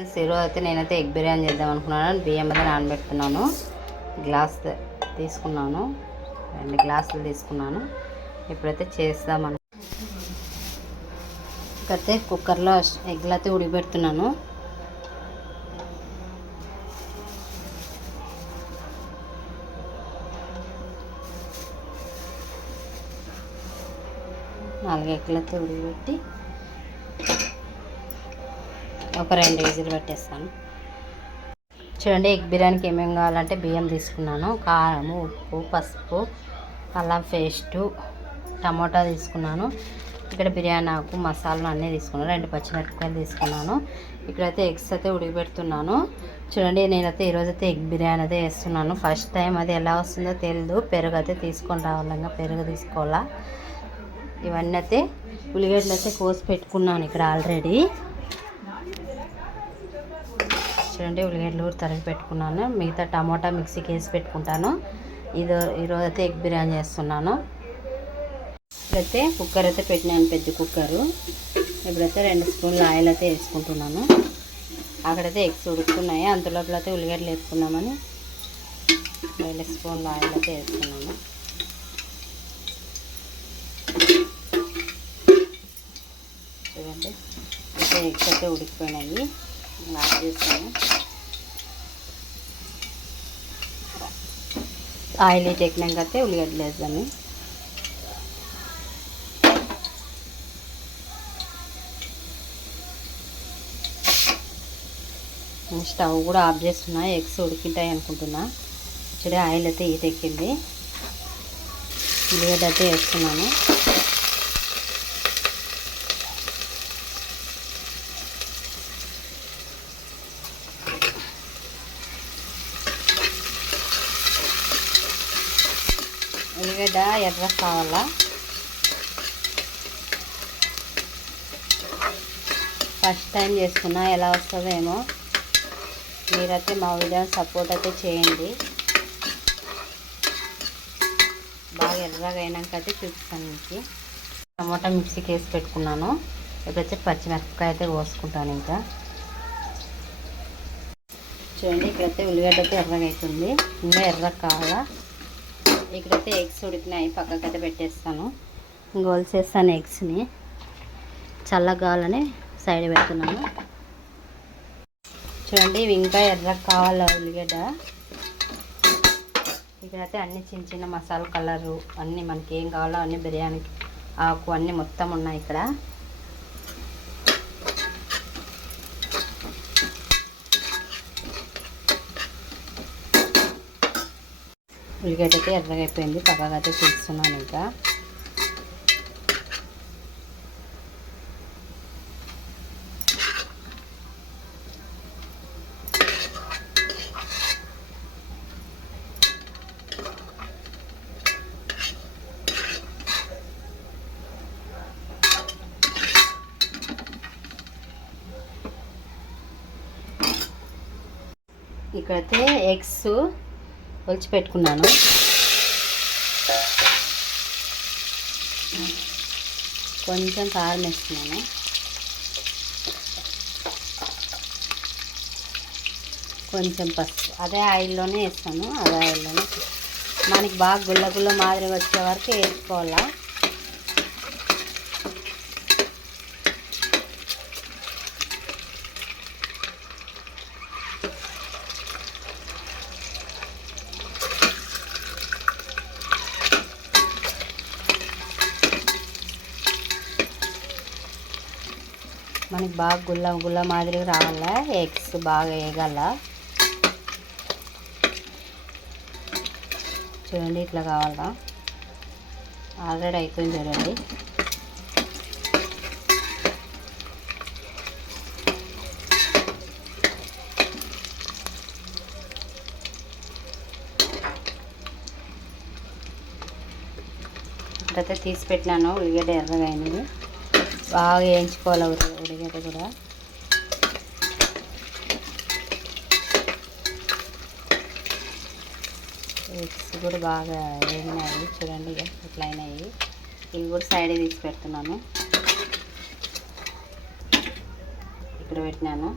ఈరోజు అయితే నేనైతే ఎగ్ బిర్యానీ చేద్దాం అనుకున్నాను. బియ్యం అయితే నానబెడుతున్నాను గ్లాస్ తీసుకున్నాను. రెండు గ్లాసులు తీసుకున్నాను. ఇప్పుడైతే చేస్తామను ఇప్పుడైతే కుక్కర్లో ఎగ్లు అయితే ఉడిపెడుతున్నాను నాలుగు ఎగ్లతో ఉడిపెట్టి ఒక రెండు విజిల్ పెట్టేస్తాను. చూడండి ఎగ్ బిర్యానీకి ఏమేమి కావాలంటే బియ్యం తీసుకున్నాను. కారం ఉప్పు పసుపు అల్లం పేస్టు టమోటా తీసుకున్నాను. ఇక్కడ బిర్యానీ ఆకు మసాలాలు అన్నీ తీసుకున్నాను. రెండు పచ్చిమిరపకాయలు తీసుకున్నాను. ఇక్కడైతే ఎగ్స్ అయితే ఉడికిపెడుతున్నాను. చూడండి నేనైతే ఈరోజైతే ఎగ్ బిర్యానీ అయితే వేస్తున్నాను ఫస్ట్ టైం అది ఎలా వస్తుందో తెలియదు పెరుగు అయితే తీసుకొని రావాలంగా పెరుగు తీసుకోవాలా? ఇవన్నీ అయితే ఉల్లిగడ్డలు అయితే కోసి పెట్టుకున్నాను ఇక్కడ ఆల్రెడీ. చూడండి ఉల్లిగడ్డలు కూడా తరిగి పెట్టుకున్నాను. మిగతా టమోటా మిక్సీకి వేసి పెట్టుకుంటాను. ఇది ఈరోజు అయితే ఎగ్ బిర్యానీ చేస్తున్నాను. ఇప్పుడైతే కుక్కర్ అయితే పెట్టినాను పెద్ద కుక్కరు ఇప్పుడైతే రెండు స్పూన్లు ఆయిల్ అయితే వేసుకుంటున్నాను. అక్కడైతే ఎగ్స్ ఉడుకుతున్నాయి. అంతలోపల అయితే ఉల్లిగడ్డలు వేసుకున్నామని రెండు స్పూన్ల ఆయిల్ అయితే వేసుకున్నాను. చూడండి అయితే ఎగ్స్ అయితే ఉడికిపోయినాయి. ఆఫ్ చేస్తాను. ఆయిల్ ఎక్కినాక అయితే ఉల్లిగడ్డలు వేద్దాము స్టవ్ కూడా ఆఫ్ చేస్తున్నా ఎగ్స్ ఉడికింటాయి అనుకుంటున్నా. చూడే ఆయిల్ అయితే ఇది ఎక్కింది. ఉల్లిగడ్డ అయితే వేస్తున్నాను. ఉల్లిగడ్డ ఎర్ర కావాలా? ఫస్ట్ టైం చేసుకున్నా ఎలా వస్తుందేమో. మీరైతే మా వీడియో సపోర్ట్ అయితే చేయండి. బాగా ఎర్రగా అయినాక అయితే చూపిస్తాను మీకు. టమాటా మిక్సీకి వేసి పెట్టుకున్నాను. ఇప్పుడైతే పచ్చిమిరపకాయ అయితే కోసుకుంటాను ఇంకా. చూడండి ఇక్కడైతే ఉల్లిగడ్డ అయితే ఎర్రగా అవుతుంది. ఇంకా ఎర్ర కావాలా? ఇక్కడైతే ఎగ్స్ ఉడికినాయి పక్కకైతే అయితే పెట్టేస్తాను గోల్చేస్తాను ఎగ్స్ని. చల్లగాలని సైడ్ పెడుతున్నాను. చూడండి ఇవి ఇంకా ఎర్ర కావాలి ఉల్లిగడ్డ? ఇక్కడైతే అన్ని చిన్న చిన్న మసాలా కలరు అన్నీ మనకి ఏం కావాలో అన్ని బిర్యానీకి ఆకు అన్నీ మొత్తం ఉన్నాయి ఇక్కడ. ఉల్లిగడ్డ అయితే ఎర్రగా అయిపోయింది పక్కగా అయితే చూస్తున్నాను ఇంకా. ఇక్కడైతే ఎగ్స్ ఒలిచి పెట్టుకున్నాను కొంచెం కారం వేస్తున్నాను. కొంచెం పసుపు. అదే ఆయిల్లోనే వేస్తాను. అదే ఆయిల్లోనే. మనకి బాగా గుల్ల గుల్ల మాదిరి వచ్చే వరకు వేసుకోవాలా? మనకి బాగా గుల్ల గుల్ల మాదిరిగా రావాలా? ఎగ్స్ బాగా వేయగల? చూడండి ఇట్లా కావాలా? ఆల్రెడీ అయిపోయింది చూడండి. ఇప్పుడైతే తీసి పెట్టినాను ఉల్లిగడ్డ ఎర్రగా అయినది బాగా వేయించుకోవాలి ఉడికేట కూడా. ఎగ్స్ కూడా బాగా వేగినాయి చూడండి ఇట్లా అయినాయి. ఇవి కూడా సైడ్ తీసి పెడుతున్నాను. ఇక్కడ పెట్టినాను.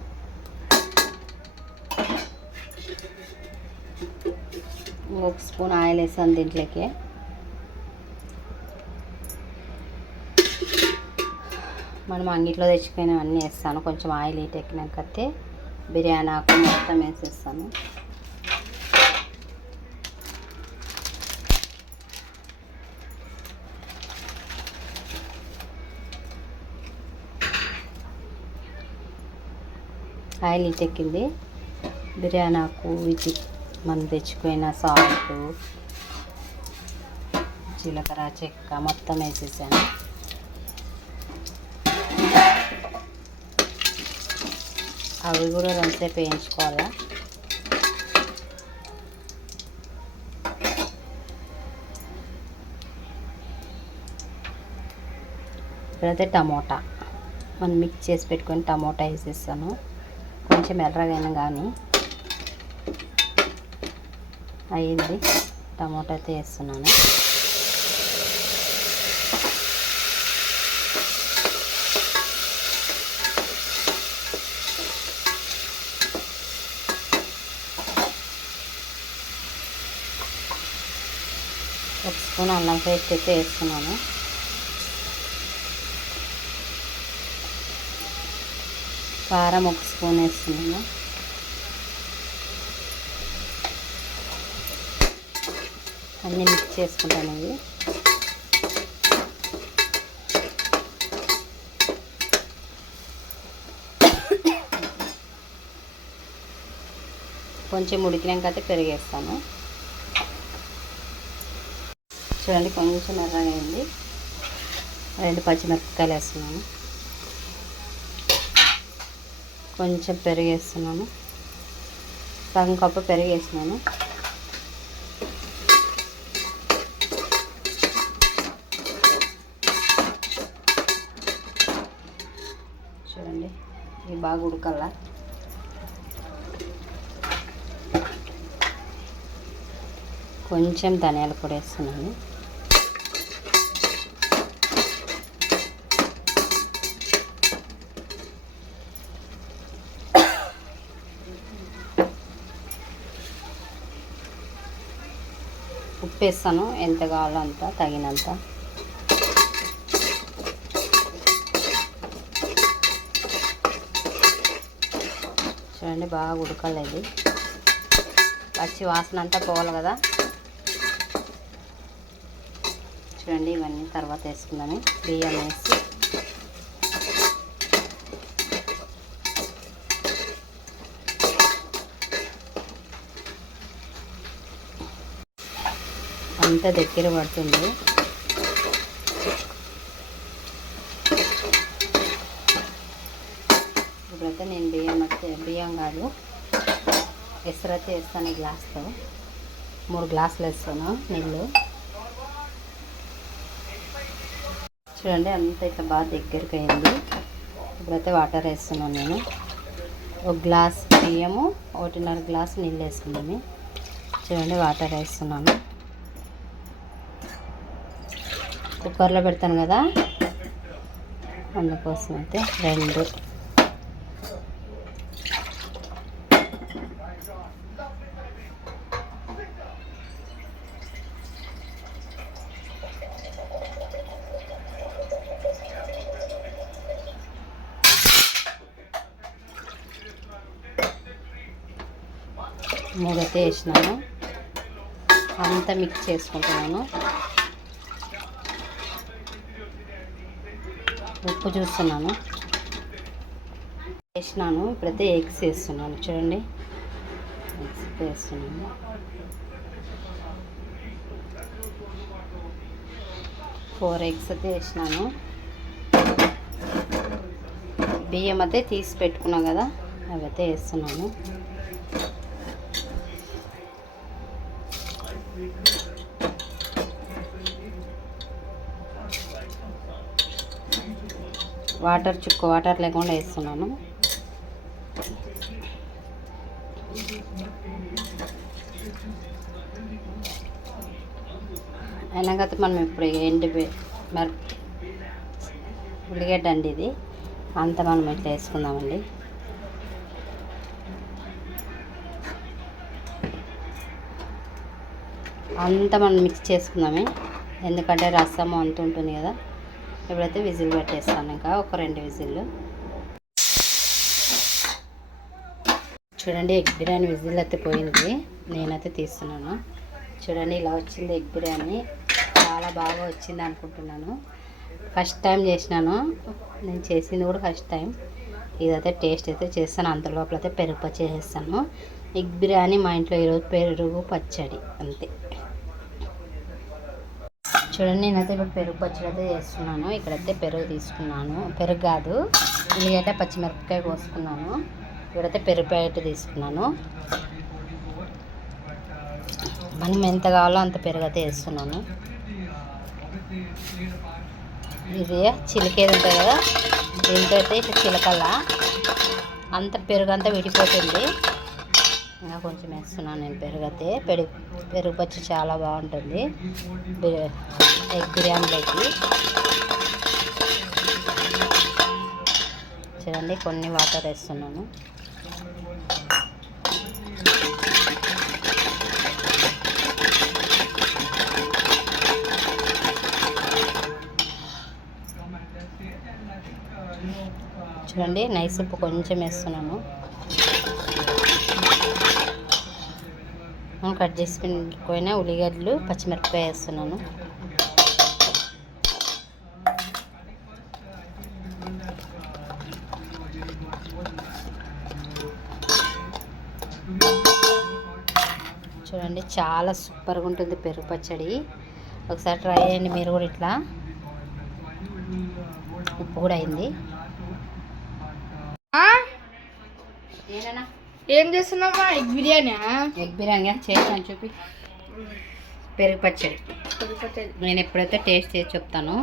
ఒక స్పూన్ ఆయిల్ వేసాను దీంట్లోకి. మనం అన్నిట్లో తెచ్చిపోయినవన్నీ వేస్తాను. కొంచెం ఆయిల్ హీట్ ఎక్కినాకతే బిర్యానీ ఆకు మొత్తం వేసేస్తాను. ఆయిల్ హీట్ ఎక్కింది. బిర్యానీ ఆకు ఇది మనం తెచ్చుకున్న సాల్ట్ జీలకర్ర చెక్క మొత్తం వేసేసాను. అవి కూడా రెండుసేపు వేయించుకోవాలా? ఇప్పుడైతే టమోటా. మనం మిక్స్ చేసి పెట్టుకొని టమోటా వేసేస్తాను. కొంచెం ఎర్రగైనా కానీ. అయ్యింది. టమోటా అయితే వేస్తున్నాను ఒక స్పూన్ అల్లం పేస్ట్ అయితే వేస్తున్నాను కారం ఒక స్పూన్ వేస్తున్నాను అన్నీ మిక్స్ చేసుకుంటాను ఇవి. కొంచెం ఉడికినాక అయితే పెరిగేస్తాను. చూడండి కొంచెం ఎర్రగైంది రెండు పచ్చిమిరపకాయలు వేస్తున్నాను. కొంచెం పెరిగేస్తున్నాను సగం కప్పు పెరిగేస్తున్నాను చూడండి ఇది బాగా ఉడకల్లా. కొంచెం ధనియాల పొడి వేస్తున్నాను. ఉప్పు వేస్తాను ఎంత కావాలో అంత తగినంత. చూడండి బాగా ఉడకలేదు. పచ్చి వాసన అంతా పోవాలి కదా. చూడండి ఇవన్నీ తర్వాత వేసుకుందాము. బియ్యం వేసి. అంతా దగ్గర పడుతుంది. ఇప్పుడైతే నేను బియ్యం వస్తే బియ్యం కాదు. ఎసరైతే వేస్తాను ఈ గ్లాస్తో. మూడు గ్లాసులు వేస్తాను నీళ్ళు. చూడండి అంత ఇట్లా బాగా దగ్గరికి అయింది. ఇప్పుడైతే వాటర్ వేస్తున్నాను నేను. ఒక గ్లాస్ బియ్యము ఒకటిన్నర గ్లాస్ నీళ్ళు వేసుకున్నాను. చూడండి వాటర్ వేస్తున్నాను. కుక్కర్లో పెడతాను కదా. అందుకోసం అయితే రెండు. మూడైతే వేసినాను. అంతా మిక్స్ చేసుకుంటున్నాను. ఉప్పు చూస్తున్నాను. వేసినాను. ఇప్పుడైతే ఎగ్స్ వేస్తున్నాను. చూడండి. ఎగ్స్ వేస్తున్నాను. ఫోర్ ఎగ్స్ అయితే వేసినాను. బియ్యం అయితే తీసి పెట్టుకున్నాం కదా అవి అయితే వేస్తున్నాను. వాటర్ చుక్క వాటర్ లేకుండా వేస్తున్నాను. అయినాక మనం ఇప్పుడు ఎండి మరి ఉల్లిగడ్డ అండి ఇది. అంత మనం ఇట్లా వేసుకుందామండి. అంతా మనం మిక్స్ చేసుకుందామే. ఎందుకంటే రసము అంత ఉంటుంది కదా. ఇప్పుడైతే విజిల్ పెట్టేస్తాను ఇంకా ఒక రెండు విజిల్లు. చూడండి ఎగ్ బిర్యానీ విజిల్ అయితే పోయింది. నేనైతే తీస్తున్నాను. చూడండి ఇలా వచ్చింది ఎగ్ బిర్యానీ. చాలా బాగా వచ్చింది అనుకుంటున్నాను. ఫస్ట్ టైం చేసినాను. నేను చేసింది కూడా ఫస్ట్ టైం ఇదైతే టేస్ట్ అయితే చేస్తాను. అంత లోపల అయితే పెరుగు పచ్చడి చేస్తాను. ఎగ్ బిర్యానీ మా ఇంట్లో ఈరోజు పెరుగు పచ్చడి. అంతే. చూడండి నేనైతే ఇప్పుడు పెరుగు పచ్చడి అయితే చేస్తున్నాను. ఇక్కడైతే పెరుగు తీసుకున్నాను. పెరుగు కాదు ఉల్లిగడ్డ పచ్చిమిరపకాయ కోసుకున్నాను. ఇక్కడైతే పెరుగు ప్యాకెట్ తీసుకున్నాను. మనం ఎంత కావాలో అంత పెరుగు అయితే వేస్తున్నాను. ఇది చిలికేది ఉంటుంది కదా దీంతో అయితే ఇట్లా చిలకల అంత పెరుగు అంతా విడిపోతుంది. ఇంకా కొంచెం వేస్తున్నాను నేను పెరుగు పెరుగు పెరుగు పచ్చి చాలా బాగుంటుంది. ఎగ్ బిర్యానీలోకి చూడండి కొన్ని వాటర్ వేస్తున్నాను. చూడండి నైస్ ఉప్పు కొంచెం వేస్తున్నాను. మనం కట్ చేసి పెట్టుకున్న ఉల్లిగడ్డలు పచ్చిమిరపకాయ వేస్తున్నాను. చూడండి చాలా సూపర్గా ఉంటుంది పెరుగు పచ్చడి. ఒకసారి ట్రై చేయండి మీరు కూడా ఇట్లా. ఉప్పు కూడా అయింది. ఏనా? ఏం చేస్తున్నావా ఎగ్ బిర్యానీ ఎగ్ బిర్యానీ చేసాను చూపి. పెరుగు పచ్చడి. నేను ఎప్పుడైతే టేస్ట్ చేసి చెప్తాను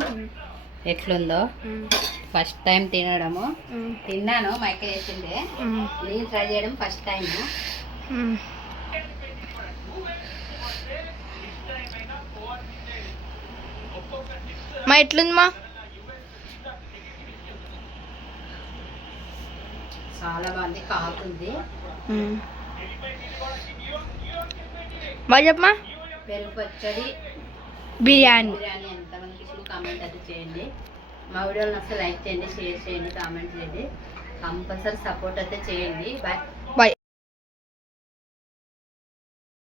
ఎట్లుందో ఫస్ట్ టైం తినడము. తిన్నాను మైకేల్ వేసిందే నేను ట్రై చేయడం ఫస్ట్ టైం. మా ఎట్లుంది మా చాలా బాగుంది కాకుంది. బాగా చెప్పమా పెరుగు పచ్చడి బిర్యానీ బిర్యానీ ఎంతమందికి ఇష్టమో కామెంట్ అయితే చేయండి. మా వీడియోని అసలు లైక్ చేయండి షేర్ చేయండి కామెంట్ చేయండి. కంపల్సరీ సపోర్ట్ అయితే చేయండి. బాయ్